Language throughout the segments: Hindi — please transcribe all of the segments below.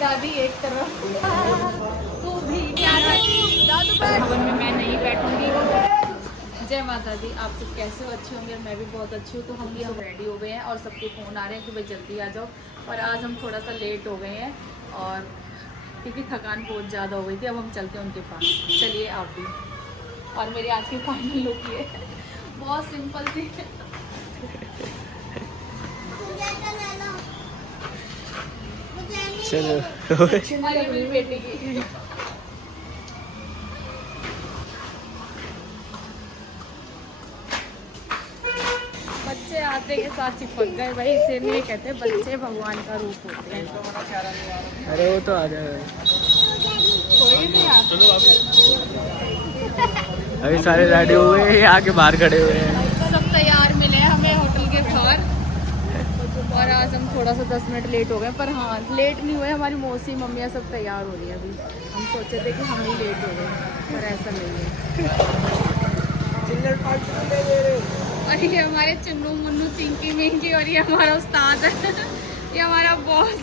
दादी एक तरफ तू भी भवन में मैं नहीं बैठूंगी। जय माता दी। आप सब कैसे हो? अच्छे होंगे। मैं भी बहुत अच्छी हूँ। तो हम रेडी हो गए हैं और सबके फ़ोन आ रहे हैं कि भाई जल्दी आ जाओ। और आज हम थोड़ा सा लेट हो गए हैं और क्योंकि थकान बहुत ज़्यादा हो गई थी। अब हम चलते हैं उनके पास। चलिए आप भी। और मेरी आज की फाइनल लुक ये बहुत सिंपल सी चलो मेरी बेटी की। बच्चे आते के साथ चिपक गए भाई। इसे नहीं कहते बच्चे भगवान का रूप होते हैं। अरे वो तो आ जाएगा। कोई नहीं आता। अभी सारे रेडी हुए हैं, आके बाहर खड़े हुए हैं। सब तैयार मिले हैं हमें होटल के बाहर। और आज हम थोड़ा सा 10 मिनट लेट हो गए, पर हाँ लेट नहीं हुए। हमारी मौसी मम्मियाँ सब तैयार हो रही है अभी। हम सोचे थे कि हम ही लेट हो गए, पर ऐसा नहीं है। और ये हमारे चुन्नू मुन्नू चिंकी मिंकी और ये हमारा उस्ताद है। ये हमारा बॉस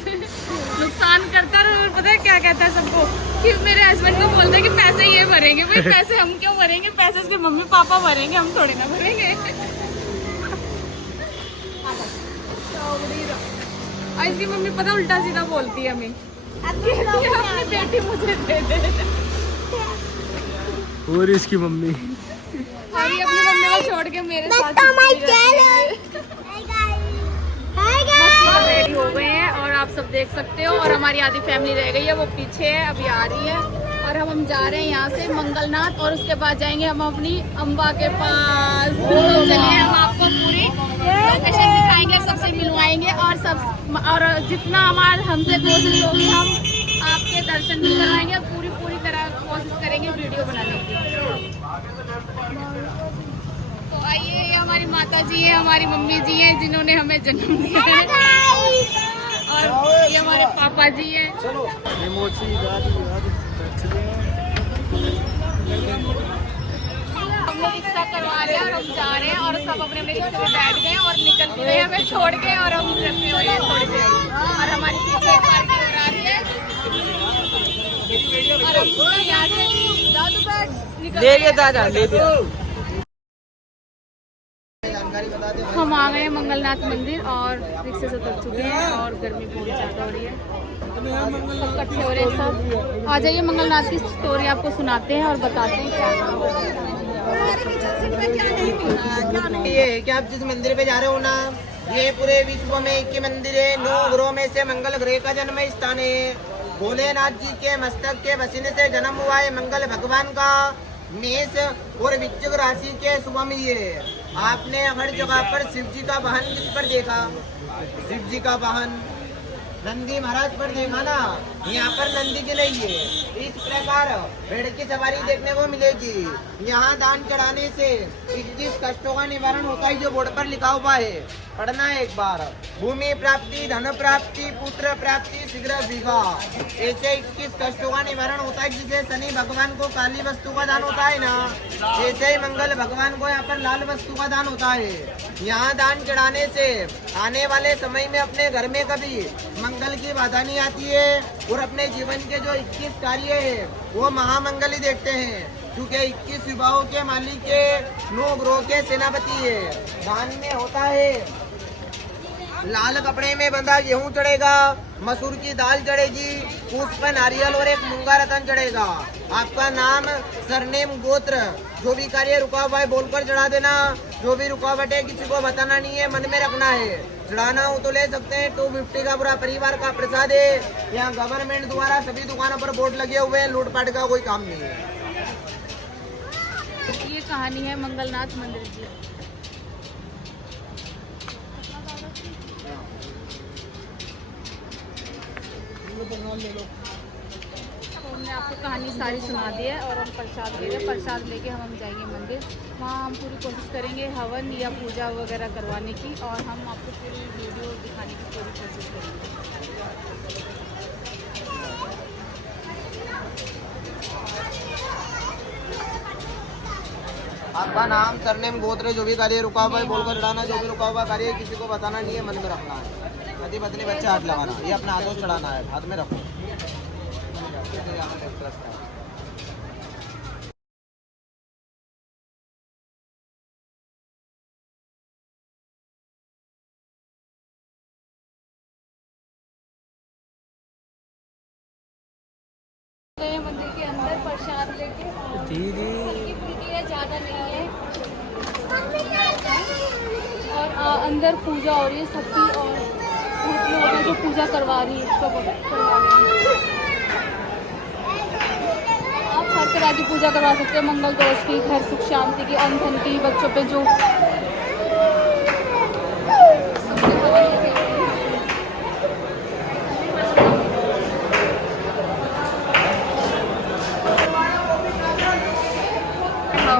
नुकसान करता है। और पता है क्या कहता है सबको कि मेरे हस्बैंड को बोलते हैं कि पैसे ये भरेंगे। भाई पैसे हम क्यों भरेंगे? पैसे इसके मम्मी पापा भरेंगे, हम थोड़ी ना भरेंगे। और इसकी मम्मी पता उल्टा सीधा बोलती है हमें, अपनी बेटी मुझे दे दे। और इसकी मम्मी और ये अपनी मम्मी को छोड़ के मेरे साथ रेडी हो गए हैं और आप सब देख सकते हो। और हमारी आधी फैमिली रह गई है, वो पीछे है, अभी आ रही है। और हम जा रहे हैं यहाँ से मंगलनाथ और उसके बाद जाएंगे हम अपनी अम्बा के पास। चलिए हम आपको पूरी लोकेशन दिखाएंगे, सबसे मिलवाएंगे और सब। और जितना हमारे हमसे कोशिश होगी हम आपके दर्शन भी करवाएंगे। पूरी तरह कोशिश करेंगे वीडियो बनाने की। तो आइए, ये हमारी माता जी है, हमारी मम्मी जी है जिन्होंने हमें जन्म दिया है। और ये हमारे पापा जी हैं। हम लोग रिक्शा करवा रहे हैं और हम जा रहे हैं और सब अपने रिक्शे में बैठ गए और निकल भी रहे हमें छोड़ के। और हम करते हुए थोड़ी देर और हमारी पीछे एक पार्टी हो रही है और हम यहाँ से हम आ गए हैं मंगलनाथ मंदिर और रिक्शे से उतर चुके हैं और गर्मी बहुत ज़्यादा हो रही है। सब इकट्ठे हो रहे हैं सब। आ जाइए, मंगलनाथ की स्टोरी आपको सुनाते हैं और बताते हैं ये क्या आप जिस मंदिर पे जा रहे हो ना, ये पूरे विश्व में एक ही मंदिर है। 9 ग्रहों में से मंगल ग्रह का जन्म स्थान है। भोलेनाथ जी के मस्तक के बसने से जन्म हुआ है मंगल भगवान का। मेष और वृश्चिक राशि के शुभ में ये आपने हर जगह पर शिव जी का वाहन किस पर देखा? शिव जी का वाहन नंदी महाराज पर देखा ना। यहाँ पर नंदी की नहीं है। इस प्रकार भेड़ की सवारी देखने को मिलेगी। यहाँ दान चढ़ाने से 21 कष्टों का निवारण होता है, जो बोर्ड पर लिखा हुआ है, पढ़ना है एक बार। भूमि प्राप्ति, धन प्राप्ति, पुत्र प्राप्ति, शीघ्र विवाह, ऐसे 21 कष्टों का निवारण होता है। जिसे शनि भगवान को काली वस्तु का दान होता है ना, ऐसे ही मंगल भगवान को यहाँ पर लाल वस्तु का दान होता है। यहाँ दान चढ़ाने से आने वाले समय में अपने घर में कभी मंगल की बाधा नहीं आती है और अपने जीवन के जो 21 कार्य है वो महामंगल ही देखते हैं, क्योंकि 21 विभागों के मालिक के 9 ग्रहों के सेनापति है। दान में होता है लाल कपड़े में बंधा गेहूं चढ़ेगा, मसूर की दाल चढ़ेगी, पुष्प नारियल और एक मूंगा रतन चढ़ेगा। आपका नाम, सरनेम, गोत्र, जो भी कार्य रुका हुआ है बोलकर चढ़ा देना। जो भी रुकावट है किसी को बताना नहीं है, मन में रखना है। चढ़ाना हो तो ले सकते हैं। 250 का पूरा परिवार का प्रसाद है। यहाँ गवर्नमेंट द्वारा सभी दुकानों पर बोर्ड लगे हुए हैं, लूटपाट का कोई काम नहीं है। ये कहानी है मंगलनाथ मंदिर की। तो हमने आपको कहानी सारी सुना दी है और हम प्रसाद ले रहे हैं। प्रसाद लेके हम जाएंगे मंदिर। वहाँ हम पूरी कोशिश करेंगे हवन या पूजा वगैरह करवाने की और हम आपको पूरी वीडियो दिखाने की पूरी कोशिश करेंगे। आपका नाम, सरनेम, गोत्र, जो भी कार्य रुका हुआ है बोलकर चढ़ाना। जो भी रुका हुआ कार्य किसी को बताना नहीं है, मन में रखना है। पति पत्नी बच्चे हाथ लगाना, ये अपना हाथों चढ़ाना है, हाथ में रखो। गए मंदिर के अंदर प्रसाद लेके, हल्की फुल्की है, ज़्यादा नहीं है। और अंदर पूजा हो रही है सबकी, और बहुत लोग हैं जो पूजा करवा रही है, करवा रहे हैं। आप हर तरह की पूजा करवा सकते हैं, मंगल दोष की, घर सुख शांति की, अन्न धन की, बच्चों पे जो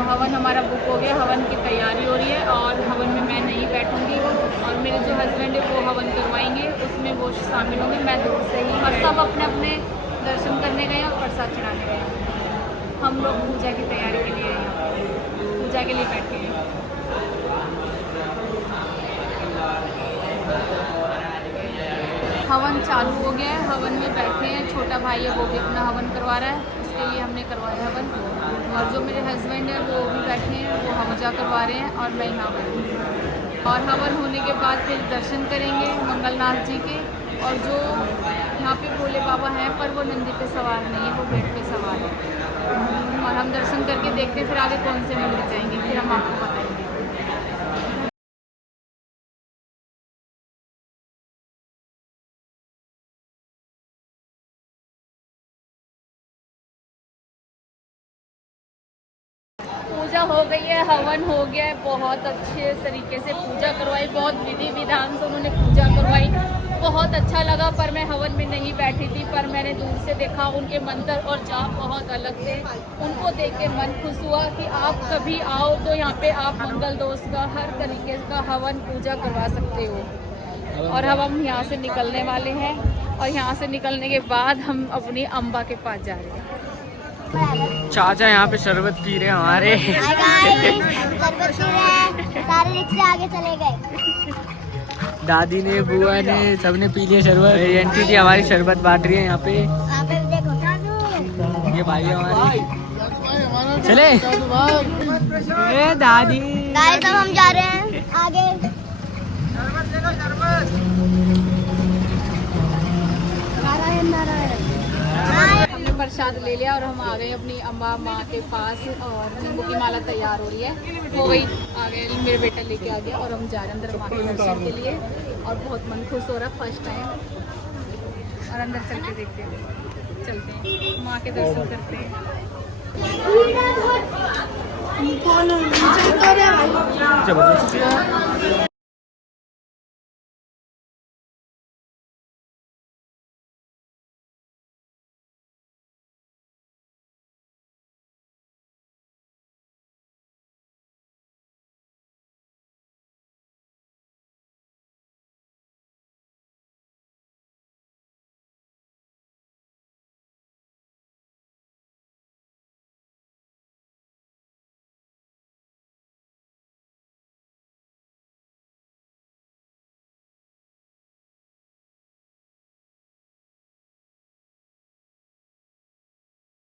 हवन हमारा बुक हो गया। हवन की तैयारी हो रही है और हवन में मैं नहीं बैठूंगी और मेरे जो हस्बैंड है वो हवन करवाएंगे, उसमें वो शामिल होंगे, मैं दूर से ही। और सब अपने अपने दर्शन करने गए और प्रसाद चढ़ाने गए। हम लोग पूजा की तैयारी के लिए पूजा के लिए बैठे हैं। हवन चालू हो गया है, हवन में बैठे हैं। छोटा भाई है वो भी अपना हवन करवा रहा है, उसके लिए हमने करवाया हवन। और जो मेरे हस्बैंड हैं वो भी बैठे हैं, वो पूजा करवा रहे हैं और मैं यहाँ बैठी। और हवन होने के बाद फिर दर्शन करेंगे मंगलनाथ जी के। और जो यहाँ पे भोले बाबा हैं पर वो नंदी पे सवार नहीं है, वो बेट पे सवार है। और हम दर्शन करके देखते हैं फिर आगे कौन से मंदिर जाएंगे, फिर हम आपको बताएंगे। पूजा हो गई है, हवन हो गया है, बहुत अच्छे तरीके से पूजा करवाई, बहुत विधि विधान से उन्होंने पूजा करवाई, बहुत अच्छा लगा। पर मैं हवन में नहीं बैठी थी, पर मैंने दूर से देखा उनके मंत्र और जाप बहुत अलग थे। उनको देख के मन खुश हुआ कि आप कभी आओ तो यहाँ पे आप मंगल दोष का हर तरीके का हवन पूजा करवा सकते हो। और अब हम यहाँ से निकलने वाले हैं और यहाँ से निकलने के बाद हम अपनी अम्बा के पास जा रहे हैं। चाचा यहाँ पे शरबत पी रहे हैं हमारे। शरबत पी रहे हैं, सारे रिक्शे आगे चले गए। दादी ने, बुआ ने, सबने पी लिया शरबत। ये आंटी जी हमारी शरबत बांट रही है यहाँ पे। देखो ये भाई हमारी चले। ए दादी गाइस, अब हम जा रहे हैं आगे। हमने प्रसाद ले लिया और हम आ गए अपनी अम्बा माँ के पास। और नींबू की माला तैयार हो रही है, हो गई, आ गए। मेरे बेटा लेके आ गया और हम जा रहे हैं अंदर माँ के दर्शन के लिए। और बहुत मन खुश हो रहा है, फर्स्ट टाइम। और अंदर चल के देखते हैं, चलते हैं माँ के दर्शन करते हैं।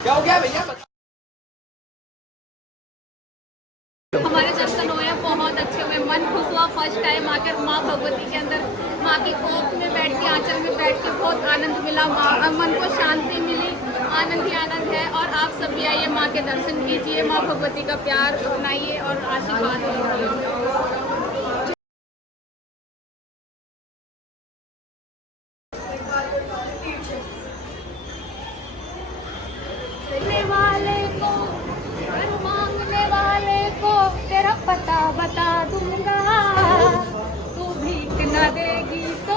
क्या हो गया भैया? हमारे दर्शन हुए हैं, बहुत अच्छे हुए, मन खुश हुआ। फर्स्ट टाइम आकर माँ भगवती के अंदर माँ की कोख में बैठ के, आंचल में बैठ के बहुत आनंद मिला। माँ मन को शांति मिली, आनंद ही आनंद है। और आप सब भी आइए, माँ के दर्शन कीजिए, माँ भगवती का प्यार अपनाइए और आशीर्वाद लीजिए। तेरा पता बता दूंगा, तू भीख न देगी तो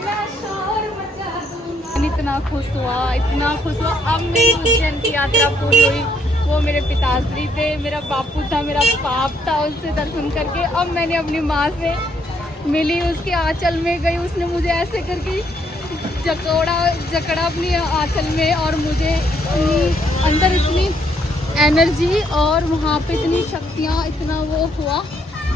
मैं शोर मचा दूंगा। इतना खुश हुआ, इतना खुश हुआ। अब मेरी उज्जैन की यात्रा पूरी हुई। वो मेरे पिताश्री थे, मेरा बापू था, मेरा बाप था, उससे दर्शन करके अब मैंने अपनी माँ से मिली, उसके आंचल में गई। उसने मुझे ऐसे करके जकड़ा अपनी आंचल में, और मुझे अंदर इतनी एनर्जी और वहाँ पे इतनी शक्तियाँ, इतना वो हुआ।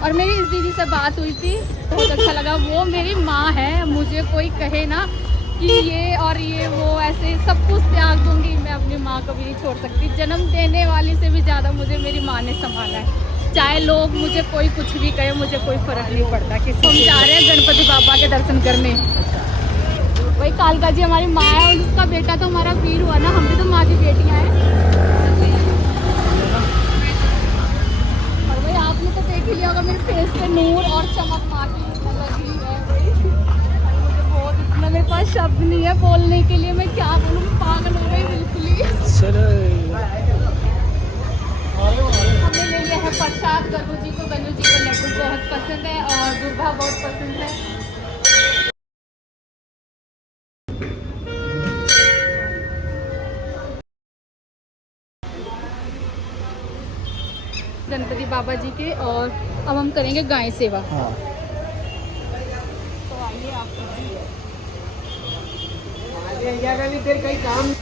और मेरी इस दीदी से बात हुई थी, बहुत अच्छा लगा। वो मेरी माँ है, मुझे कोई कहे ना कि ये और ये वो ऐसे सब कुछ त्याग दूंगी, मैं अपनी माँ को भी नहीं छोड़ सकती। जन्म देने वाली से भी ज़्यादा मुझे मेरी माँ ने संभाला है। चाहे लोग मुझे कोई कुछ भी कहे, मुझे कोई फ़र्क नहीं पड़ता। कि हम जा रहे हैं गणपति बाबा के दर्शन करने। वही कालका जी हमारी माँ है और उसका बेटा तो हमारा वीर हुआ ना, हम भी तो माँ की बेटियाँ हैं। और वही आपने तो देख ही लिया होगा मेरे फेस पे नूर और चमक माँ की लगी है। बहुत इतना मेरे पास शब्द नहीं है बोलने के लिए, मैं क्या बोलूँ, पागल हो गई बिल्कुल ही। चलो हमने ले लिया है प्रसाद। गनु जी को लड्डू बहुत पसंद है और दुर्गा बहुत पसंद है। गणपति बाबा जी के, और अब हम करेंगे गाय सेवा। हाँ। तो आइए आप देर कहीं काम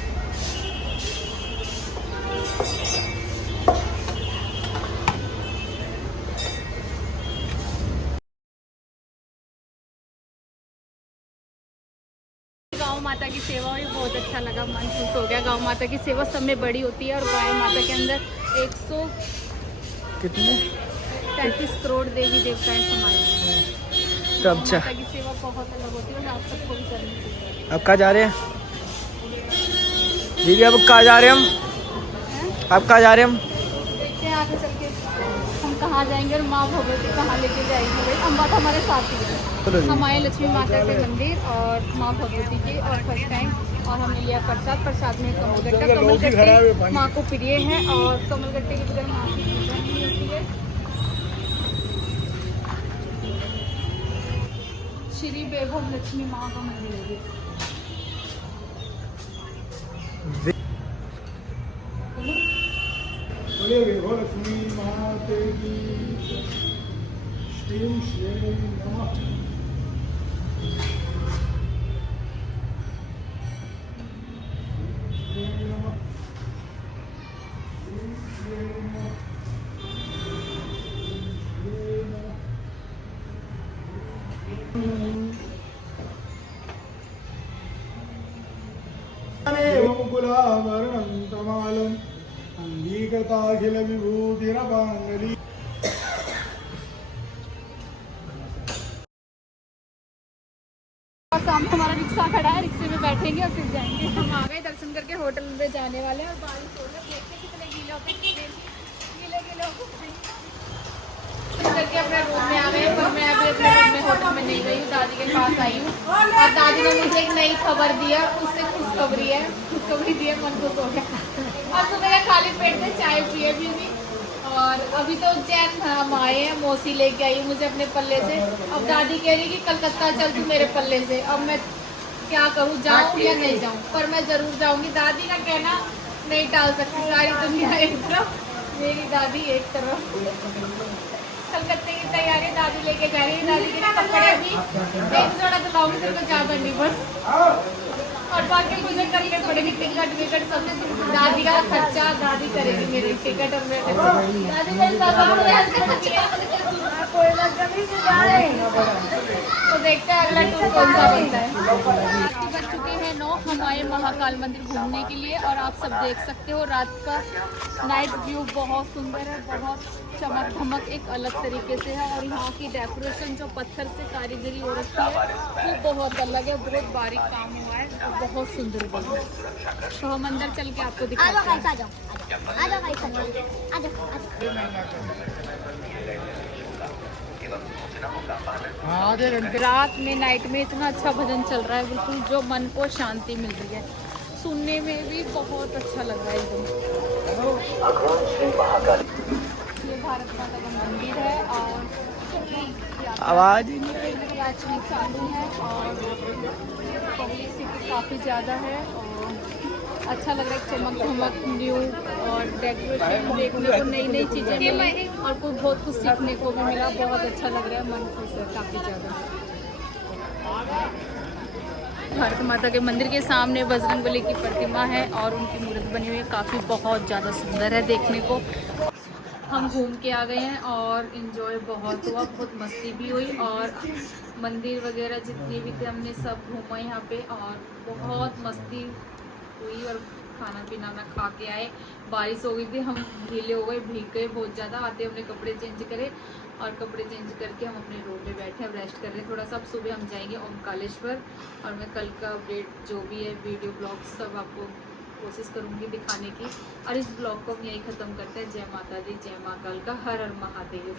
गाँव माता की सेवा भी बहुत अच्छा लगा, मन खुश हो गया। गाँव माता की सेवा सब में बड़ी होती है और गाय माता के अंदर 133 करोड़ देवी देवताएं समाये हैं। तो अब माता की सेवा बहुत अलग होती है और आप सबको भी करनी चाहिए। अब कहाँ जा रहे हैं दीदी? अब कहाँ जा रहे हैं हम? अब कहाँ जा रहे हैं हम? देखते हैं आगे चल के हम कहाँ जाएंगे और माँ भगवती कहाँ लेके जाएंगे। भाई अम्बा तो हमारे साथ ही है। हम आए लक्ष्मी माता के मंदिर और माँ भगवती के, और फर्स्ट टाइम। और हमने लिया प्रसाद में कमलगट्टा। कमलगट्टे माँ को प्रिय है और कमलगट्टे के बगैर माँ की पूजा नहीं होती है। श्री वैभव लक्ष्मी माँ का मंदिर है। लक्ष्मी माते की श्री श्री नमः। मुकुलाभरणं तमालम् अङ्गीकृताखिल विभूतिरपाङ्गली। और सामने हमारा रिक्शा खड़ा है, रिक्शे में बैठेंगे और फिर जाएंगे। हम आ गए दर्शन करके, होटल में जाने वाले हैं और बारिश हो रही है। देखते कितने गीले होते हैं, गीले होते हैं। करके अपने रूम में आ गए, पर मैं अभी अपने रूम में होटल में नहीं गई हूँ, दादी के पास आई हूँ। और दादी ने मुझे एक नई खबर दी है, उससे खुशखबरी दी है, मन खुश हो गया। और सुबह का खाली पेट में चाय पिए भी नहीं। और अभी तो उज्जैन हम आए हैं, मौसी लेके आई मुझे अपने पल्ले से। अब दादी कह रही कि कलकत्ता चल तू मेरे पल्ले से। अब मैं क्या करूँ, जाऊँ या नहीं जाऊँ, पर मैं ज़रूर जाऊँगी। दादी का कहना नहीं टाल सकती। सारी दुनिया एक तरफ, मेरी दादी एक तरफ। कलकत्ते की तैयारी दादी लेके जा रही है। दादी के कपड़े भी एक जोड़ा दिलाऊंगी, तेरे को जा करनी बस। और बाकी मुझे करने पड़ेगी टिकट विकट सब। दादी का खर्चा दादी करेगी, मेरी टिकट और मेरे दादी मेरे तो देखते हैं अगला टूर कौन सा बनता है। बज चुके हैं 9, हम आए महाकाल मंदिर घूमने के लिए। और आप सब देख सकते हो रात का नाइट व्यू बहुत सुंदर है, बहुत चमक धमक एक अलग तरीके से है। और यहाँ की डेकोरेशन जो पत्थर से कारीगरी हो रखी है वो बहुत अलग है, बहुत बारीक काम हुआ है, बहुत सुंदर बना है। तो हम अंदर चल के आपको दिखाते हैं। रात में नाइट में इतना अच्छा भजन चल रहा है, बिल्कुल जो मन को शांति मिल रही है, सुनने में भी बहुत अच्छा लग रहा है एकदम। ये भारत माता का मंदिर है और आवाज याचनी चालू है और पब्लिसिटी काफ़ी ज़्यादा है और अच्छा लग रहा है। चमक धमक न्यू और डेकोरेशन देखने को नई नई चीज़ें मिली और कुछ बहुत कुछ सीखने को भी मिला। बहुत अच्छा लग रहा है, मन खुश है काफ़ी ज़्यादा। भारत माता के मंदिर के सामने बजरंगबली की प्रतिमा है और उनकी मूर्ति बनी हुई है, काफ़ी बहुत ज़्यादा सुंदर है देखने को। हम घूम के आ गए हैं और इन्जॉय बहुत हुआ, बहुत मस्ती भी हुई और मंदिर वगैरह जितने भी थे हमने सब घूमा यहाँ पे और बहुत मस्ती हुई और खाना पीना ना खा के आए। बारिश हो गई थी, हम गीले हो गए, भीग गए बहुत ज़्यादा। आते हमने कपड़े चेंज करे और कपड़े चेंज करके हम अपने रूम में बैठे, अब रेस्ट कर रहे हैं थोड़ा सा। अब सुबह हम जाएंगे ओमकालेश्वर और मैं कल का अपडेट जो भी है वीडियो ब्लॉग सब आपको कोशिश करूँगी दिखाने की। और इस ब्लॉग को हम यही ख़त्म करते हैं। जय माता दी, जय माँ काल का, हर हर महादेव।